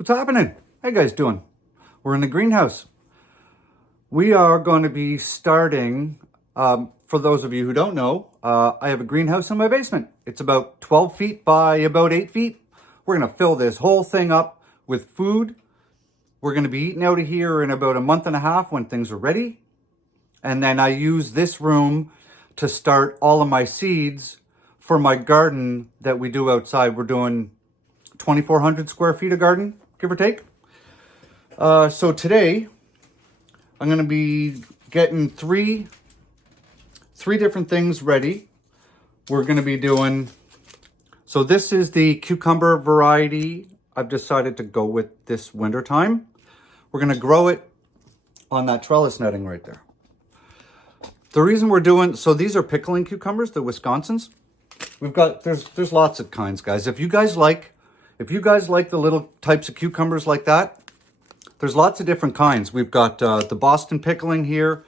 What's happening? How you guys doing? We're in the greenhouse. We are going to be starting, for those of you who don't know, I have a greenhouse in my basement. It's about 12 feet by about 8 feet. We're going to fill this whole thing up with food. We're going to be eating out of here in about a month and a half when things are ready. And then I use this room to start all of my seeds for my garden that we do outside. We're doing 2,400 square feet of garden, give or take. So today, I'm going to be getting three different things ready. We're going to be doing, so this is the cucumber variety. I've decided to go with this winter time. We're going to grow it on that trellis netting right there. The reason we're doing, so these are pickling cucumbers, the Wisconsins. We've got, there's lots of kinds, guys. If you guys like the little types of cucumbers like that, there's lots of different kinds. We've got the Boston pickling here.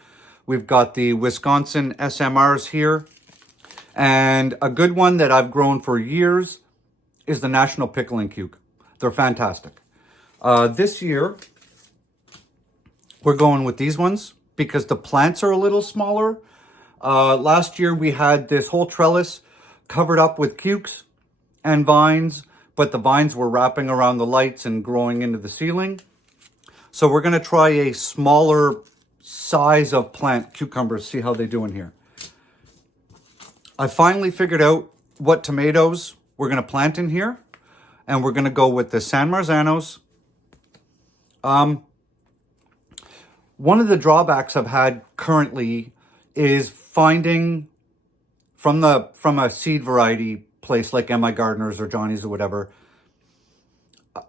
We've got the Wisconsin SMRs here. And a good one that I've grown for years is the National Pickling Cuke. They're fantastic. This year, we're going with these ones because the plants are a little smaller. Last year, we had this whole trellis covered up with cukes and vines, but the vines were wrapping around the lights and growing into the ceiling. So we're going to try a smaller size of plant cucumbers, see how they do in here. I finally figured out what tomatoes we're going to plant in here, and we're going to go with the San Marzanos. One of the drawbacks I've had currently is finding from a seed variety place like MI Gardeners or Johnny's or whatever,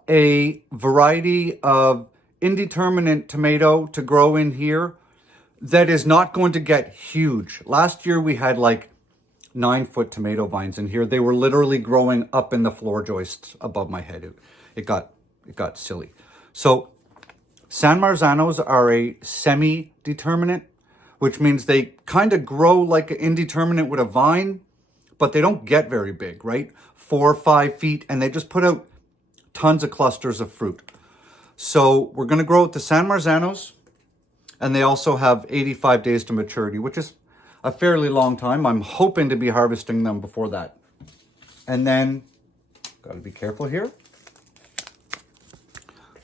a variety of indeterminate tomato to grow in here that is not going to get huge. Last year we had like 9-foot tomato vines in here. They were literally growing up in the floor joists above my head. It got silly. So San Marzanos are a semi-determinate, which means they kind of grow like an indeterminate with a vine, but they don't get very big, right? 4 or 5 feet, and they just put out tons of clusters of fruit. So we're going to grow with the San Marzanos, and they also have 85 days to maturity, which is a fairly long time. I'm hoping to be harvesting them before that. And then, got to be careful here.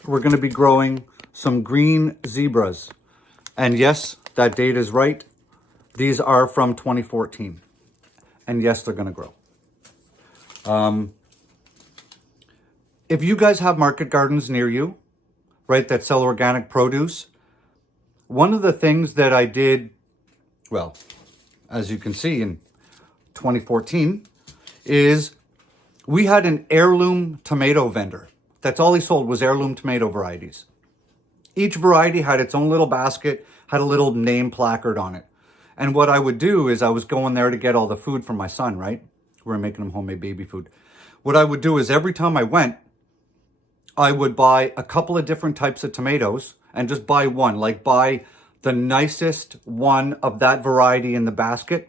We're going to be growing some green zebras. And yes, that date is right. These are from 2014. And yes, they're going to grow. If you guys have market gardens near you, right, that sell organic produce, one of the things that I did, well, as you can see in 2014, is we had an heirloom tomato vendor. That's all he sold was heirloom tomato varieties. Each variety had its own little basket, had a little name placard on it. And what I would do is I was going there to get all the food for my son, right? We're making him homemade baby food. What I would do is every time I went, I would buy a couple of different types of tomatoes and just buy one, like buy the nicest one of that variety in the basket.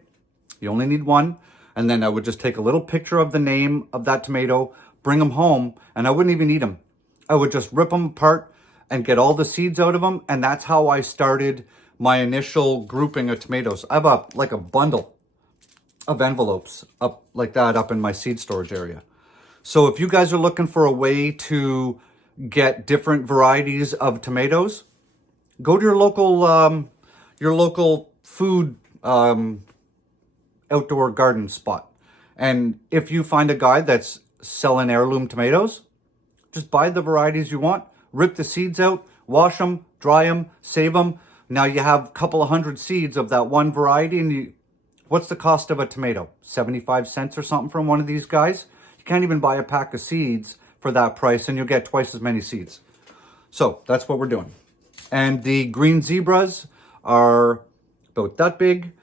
You only need one. And then I would just take a little picture of the name of that tomato, bring them home, and I wouldn't even eat them. I would just rip them apart and get all the seeds out of them. And that's how I started my initial grouping of tomatoes. I have like a bundle of envelopes up like that up in my seed storage area. So if you guys are looking for a way to get different varieties of tomatoes, go to your local food outdoor garden spot. And if you find a guy that's selling heirloom tomatoes, just buy the varieties you want, rip the seeds out, wash them, dry them, save them. Now you have a couple of hundred seeds of that one variety, and what's the cost of a tomato? 75 cents or something from one of these guys? You can't even buy a pack of seeds for that price, and you'll get twice as many seeds. So that's what we're doing. And the green zebras are about that big,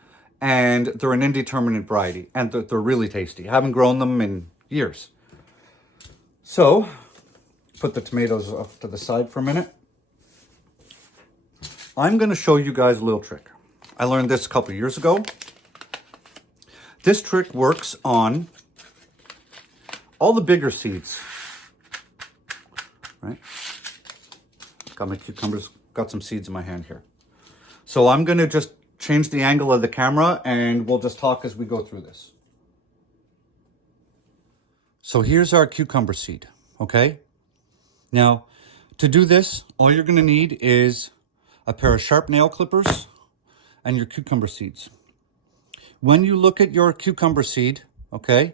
and they're an indeterminate variety, and they're really tasty. I haven't grown them in years. So, put the tomatoes off to the side for a minute. I'm going to show you guys a little trick. I learned this a couple years ago. This trick works on all the bigger seeds. right? Got my cucumbers, got some seeds in my hand here. So I'm gonna just change the angle of the camera and we'll just talk as we go through this. So here's our cucumber seed, okay? Now, to do this, all you're gonna need is a pair of sharp nail clippers and your cucumber seeds. When you look at your cucumber seed, okay,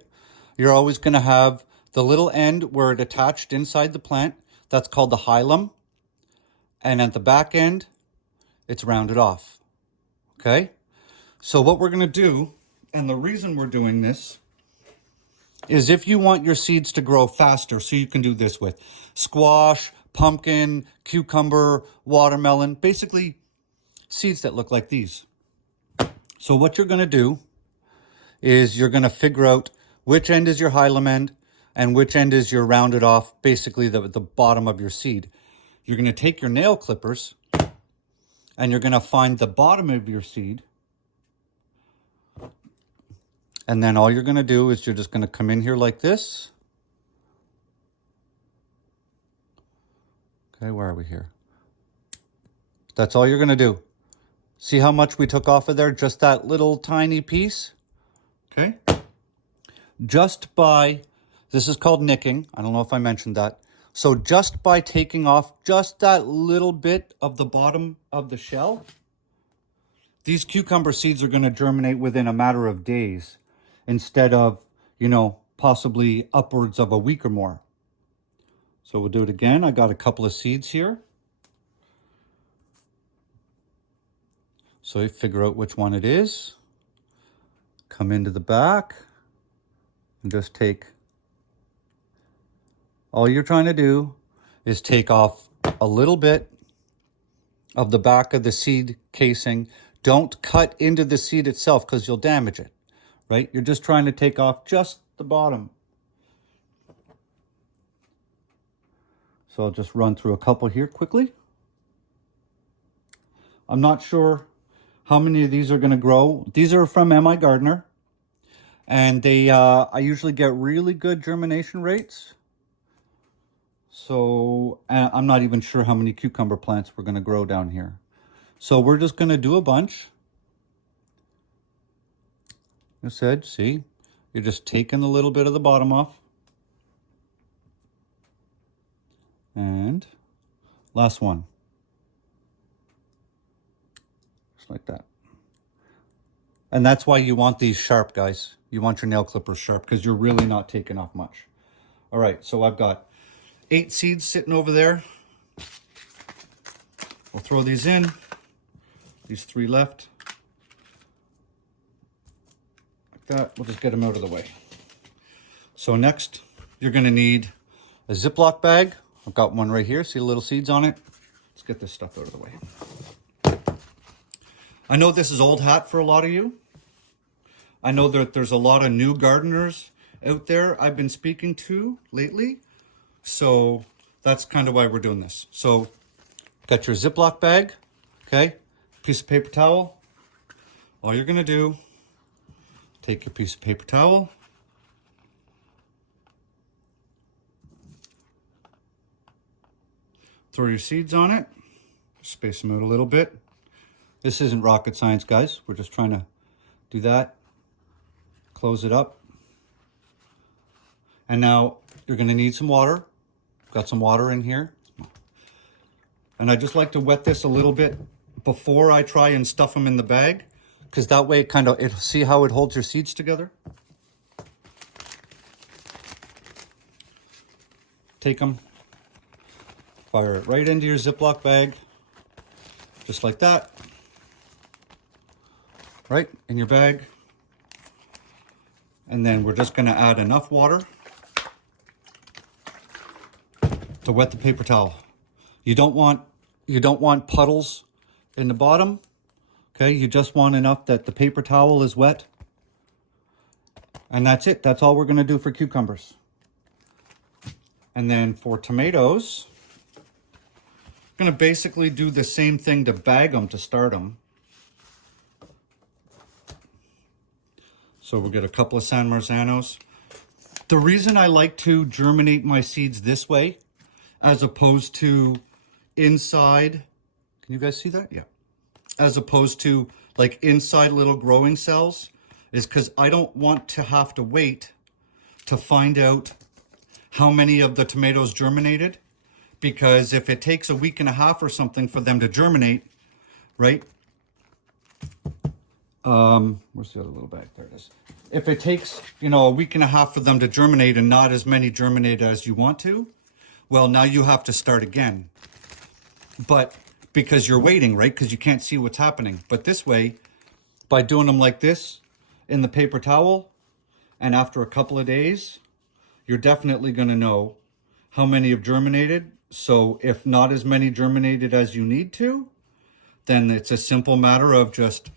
you're always gonna have the little end where it attached inside the plant. That's called the hilum. And at the back end, it's rounded off, okay? So what we're gonna do, and the reason we're doing this, is if you want your seeds to grow faster, so you can do this with squash, pumpkin, cucumber, watermelon, basically seeds that look like these. So what you're gonna do is you're gonna figure out which end is your hilum end and which end is your rounded off, basically the bottom of your seed. You're gonna take your nail clippers and you're gonna find the bottom of your seed. And then all you're gonna do is you're just gonna come in here like this. Okay, where are we here? That's all you're gonna do. See how much we took off of there? Just that little tiny piece, okay? Just by, this is called nicking. I don't know if I mentioned that. So just by taking off just that little bit of the bottom of the shell, these cucumber seeds are gonna germinate within a matter of days instead of, you know, possibly upwards of a week or more. So we'll do it again. I got a couple of seeds here. So you figure out which one it is. Come into the back and just take, all you're trying to do is take off a little bit of the back of the seed casing. Don't cut into the seed itself because you'll damage it, right? You're just trying to take off just the bottom. So I'll just run through a couple here quickly. I'm not sure how many of these are going to grow. These are from MI Gardener. And they, I usually get really good germination rates. So I'm not even sure how many cucumber plants we're going to grow down here. So we're just going to do a bunch. I said, see, you're just taking a little bit of the bottom off. And last one. Just like that. And that's why you want these sharp, guys. You want your nail clippers sharp because you're really not taking off much. All right, so I've got 8 seeds sitting over there. We'll throw these in. These 3 left. Like that. We'll just get them out of the way. So next, you're going to need a Ziploc bag. I've got one right here. See the little seeds on it? Let's get this stuff out of the way. I know this is old hat for a lot of you. I know that there's a lot of new gardeners out there I've been speaking to lately. So that's kind of why we're doing this. So got your Ziploc bag, okay? Piece of paper towel. All you're gonna do, take your piece of paper towel. Throw your seeds on it. Space them out a little bit. This isn't rocket science, guys. We're just trying to do that. Close it up. And now you're going to need some water. Got some water in here. And I just like to wet this a little bit before I try and stuff them in the bag, because that way it'll see how it holds your seeds together. Take them, fire it right into your Ziploc bag, just like that. Right in your bag. And then we're just going to add enough water to wet the paper towel. You don't want puddles in the bottom. Okay, you just want enough that the paper towel is wet. And that's it. That's all we're going to do for cucumbers. And then for tomatoes, I'm going to basically do the same thing to bag them to start them. So we'll get a couple of San Marzanos. The reason I like to germinate my seeds this way, as opposed to inside. Can you guys see that? Yeah. As opposed to like inside little growing cells, is because I don't want to have to wait to find out how many of the tomatoes germinated. Because if it takes a week and a half or something for them to germinate, right? Where's the other little bag? There it is. If it takes, you know, a week and a half for them to germinate and not as many germinate as you want to, well, now you have to start again. But because you're waiting, right? Because you can't see what's happening. But this way, by doing them like this in the paper towel, and after a couple of days, you're definitely going to know how many have germinated. So if not as many germinated as you need to, then it's a simple matter of just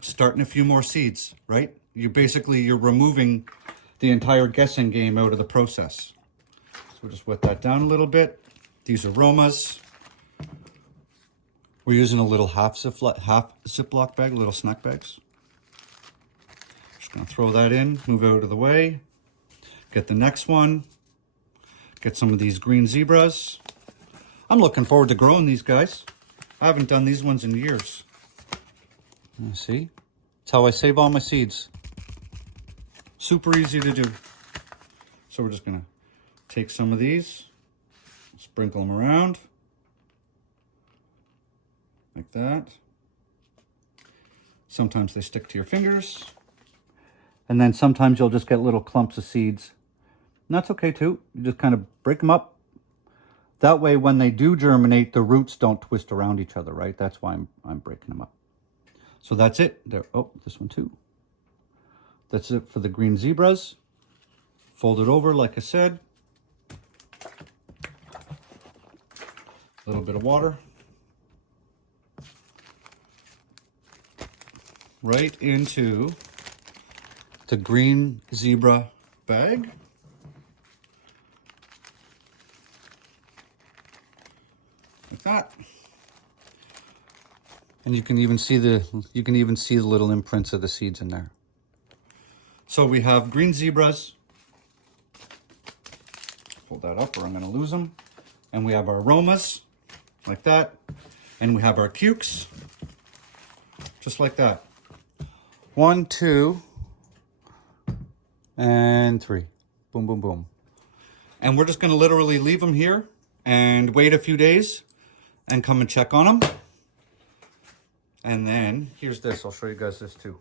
starting a few more seeds, right? You're removing the entire guessing game out of the process. So we'll just wet that down a little bit. These are Romas. We're using a little half Ziploc bag, little snack bags. Just gonna throw that in, move out of the way. Get the next one. Get some of these green zebras. I'm looking forward to growing these guys. I haven't done these ones in years. See? That's how I save all my seeds. Super easy to do. So we're just gonna take some of these, sprinkle them around. Like that. Sometimes they stick to your fingers. And then sometimes you'll just get little clumps of seeds. And that's okay too. You just kind of break them up. That way when they do germinate, the roots don't twist around each other, right? That's why I'm breaking them up. So that's it. There. Oh, this one too. That's it for the green zebras. Fold it over like I said. A little bit of water. Right into the green zebra bag. Like that. And you can even see the little imprints of the seeds in there. So we have green zebras. Fold that up or I'm gonna lose them. And we have our Romas, like that. And we have our cukes, just like that. 1, 2, and 3. Boom, boom, boom. And we're just gonna literally leave them here and wait a few days and come and check on them. And then here's this, I'll show you guys this too.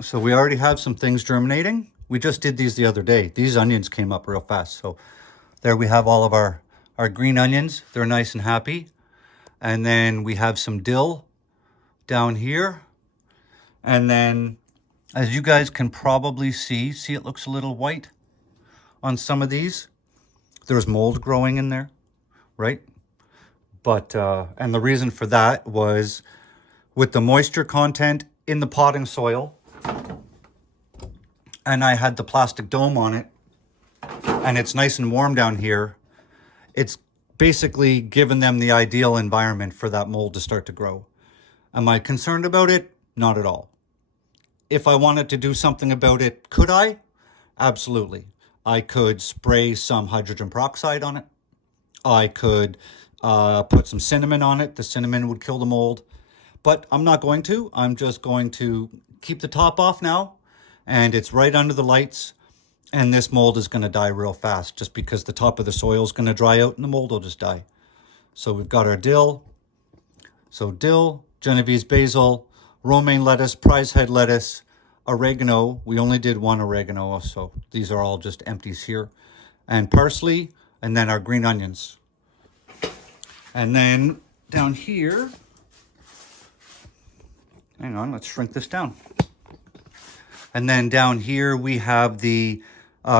So we already have some things germinating. We just did these the other day. These onions came up real fast. So there we have all of our green onions. They're nice and happy. And then we have some dill down here. And then as you guys can probably see it looks a little white on some of these. There's mold growing in there, right? But, and the reason for that was with the moisture content in the potting soil, and I had the plastic dome on it, and it's nice and warm down here, it's basically given them the ideal environment for that mold to start to grow. Am I concerned about it? Not at all. If I wanted to do something about it, could I? Absolutely. I could spray some hydrogen peroxide on it. I could put some cinnamon on it. The cinnamon would kill the mold. But I'm not going to. I'm just going to keep the top off now. And it's right under the lights. And this mold is going to die real fast just because the top of the soil is going to dry out and the mold will just die. So we've got our dill. So dill, Genovese basil, romaine lettuce, prize head lettuce, oregano. We only did one oregano, so these are all just empties here. And parsley, and then our green onions. And then down here, hang on, let's shrink this down. And then down here we have the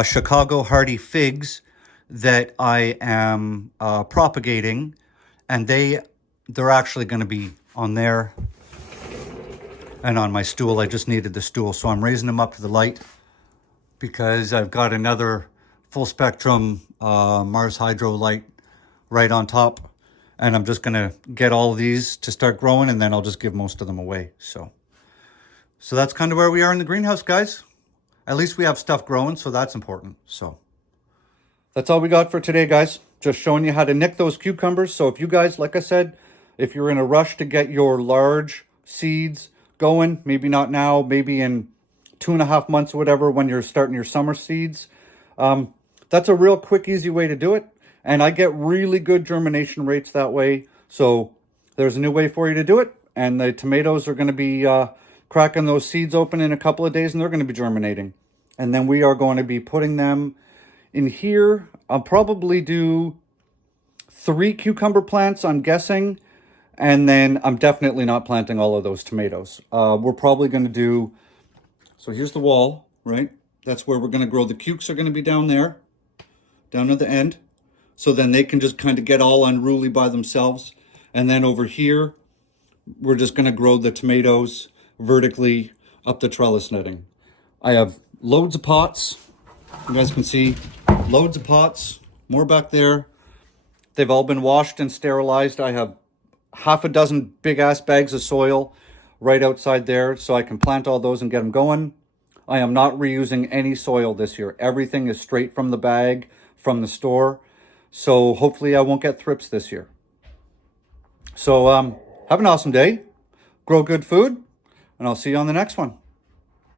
Chicago hardy figs that I am propagating, and they're actually going to be on there and on my stool. I just needed the stool, so I'm raising them up to the light because I've got another full spectrum Mars Hydro light right on top, and I'm just going to get all of these to start growing, and then I'll just give most of them away. So So that's kind of where we are in the greenhouse, guys. At least we have stuff growing, so that's important. So that's all we got for today, guys. Just showing you how to nick those cucumbers. So if you guys, like I said, if you're in a rush to get your large seeds going, maybe not now, maybe in 2.5 months or whatever, when you're starting your summer seeds, that's a real quick, easy way to do it. And I get really good germination rates that way. So there's a new way for you to do it. And the tomatoes are going to be cracking those seeds open in a couple of days, and they're going to be germinating. And then we are going to be putting them in here. I'll probably do 3 cucumber plants, I'm guessing. And then I'm definitely not planting all of those tomatoes. We're probably going to do, so here's the wall, right? That's where we're going to grow. The cukes are going to be down there, down at the end. So then they can just kind of get all unruly by themselves. And then over here, we're just going to grow the tomatoes vertically up the trellis netting. I have loads of pots. You guys can see loads of pots, more back there. They've all been washed and sterilized. I have half a dozen big ass bags of soil right outside there, so I can plant all those and get them going. I am not reusing any soil this year. Everything is straight from the bag, from the store. So hopefully I won't get thrips this year. So have an awesome day. Grow good food, and I'll see you on the next one.